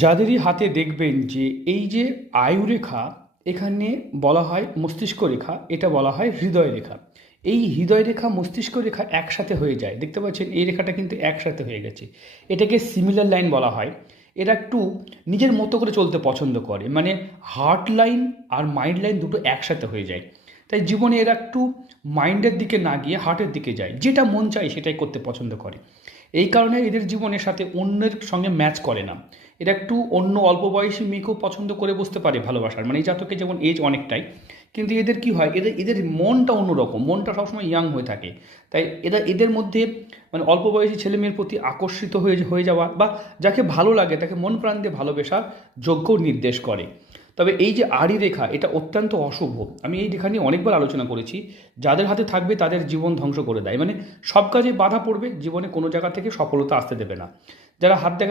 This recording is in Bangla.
যাদেরই হাতে দেখবেন যে এই যে আয়ুরেখা, এখানে বলা হয় মস্তিষ্ক রেখা, এটা বলা হয় হৃদয় রেখা। এই হৃদয় রেখা মস্তিষ্ক রেখা একসাথে হয়ে যায়, দেখতে পাচ্ছেন এই রেখাটা কিন্তু একসাথে হয়ে গেছে। এটাকে সিমিলার লাইন বলা হয়। এরা একটু নিজের মতো করে চলতে পছন্দ করে, মানে হার্ট লাইন আর মাইন্ড লাইন দুটো একসাথে হয়ে যায়। তাই জীবনে এরা একটু মাইন্ডের দিকে না গিয়ে হার্টের দিকে যায়, যেটা মন চায় সেটাই করতে পছন্দ করে। এই কারণে এদের জীবনের সাথে অন্যের সঙ্গে ম্যাচ করে না। এরা একটু অন্য অল্প বয়সী মেয়েকেও পছন্দ করে বসতে পারে ভালোবাসার, মানে এই জাতকে যেমন এজ অনেকটাই, কিন্তু এদের কি হয়, এদের এদের মনটা অন্যরকম, মনটা সবসময় ইয়াং হয়ে থাকে। তাই এদের মধ্যে মানে অল্প বয়সী ছেলে মেয়ের প্রতি আকর্ষিত হয়ে হয়ে যাওয়া বা যাকে ভালো লাগে তাকে মন প্রাণ দিয়ে ভালোবাসার যোগ্য নির্দেশ করে। তবে এই যে আড়ি রেখা, এটা অত্যন্ত অশুভ। আমি এই রেখা নিয়ে অনেকবার আলোচনা করেছি। যাদের হাতে থাকবে তাদের জীবন ধ্বংস করে দেয়, মানে সব কাজে বাধা পড়বে, জীবনে কোনো জায়গা থেকে সফলতা আসতে দেবে না। যারা হাত দেখা